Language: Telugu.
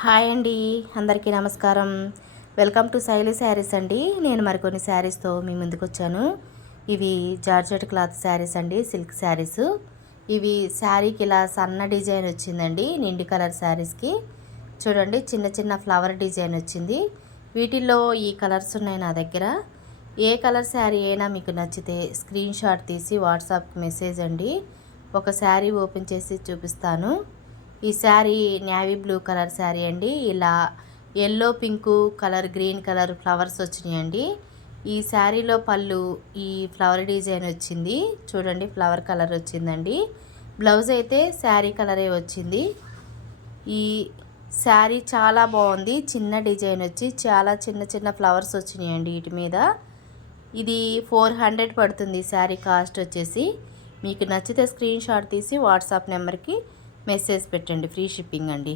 హాయ్ అండి, అందరికీ నమస్కారం. వెల్కమ్ టు శైలి శారీస్ అండి. నేను మరికొన్ని శారీస్తో మీ ముందుకు వచ్చాను. ఇవి జార్జెట్ క్లాత్ శారీస్ అండి, సిల్క్ శారీస్. ఇవి శారీకి ఇలా సన్న డిజైన్ వచ్చిందండి. నిండి కలర్ శారీస్కి చూడండి, చిన్న చిన్న ఫ్లవర్ డిజైన్ వచ్చింది. వీటిల్లో ఈ కలర్స్ ఉన్నాయి నా దగ్గర. ఏ కలర్ శారీ అయినా మీకు నచ్చితే స్క్రీన్ షాట్ తీసి వాట్సాప్కి మెసేజ్ అండి. ఒక శారీ ఓపెన్ చేసి చూపిస్తాను. ఈ sari navy blue colour sari అండి. ఇలా yellow pink colour green colour flowers వచ్చినాయండి. ఈ శారీలో పళ్ళు ఈ ఫ్లవర్ డిజైన్ వచ్చింది చూడండి, ఫ్లవర్ కలర్ వచ్చిందండి. బ్లౌజ్ అయితే శారీ కలరే వచ్చింది. ఈ శారీ చాలా బాగుంది. చిన్న డిజైన్ వచ్చి చాలా చిన్న చిన్న ఫ్లవర్స్ వచ్చినాయండి వీటి మీద. ఇది 400 పడుతుంది శారీ కాస్ట్ వచ్చేసి. మీకు నచ్చితే స్క్రీన్ షాట్ తీసి వాట్సాప్ నెంబర్కి మెసేజ్ పెట్టండి. ఫ్రీ షిప్పింగ్ అండి.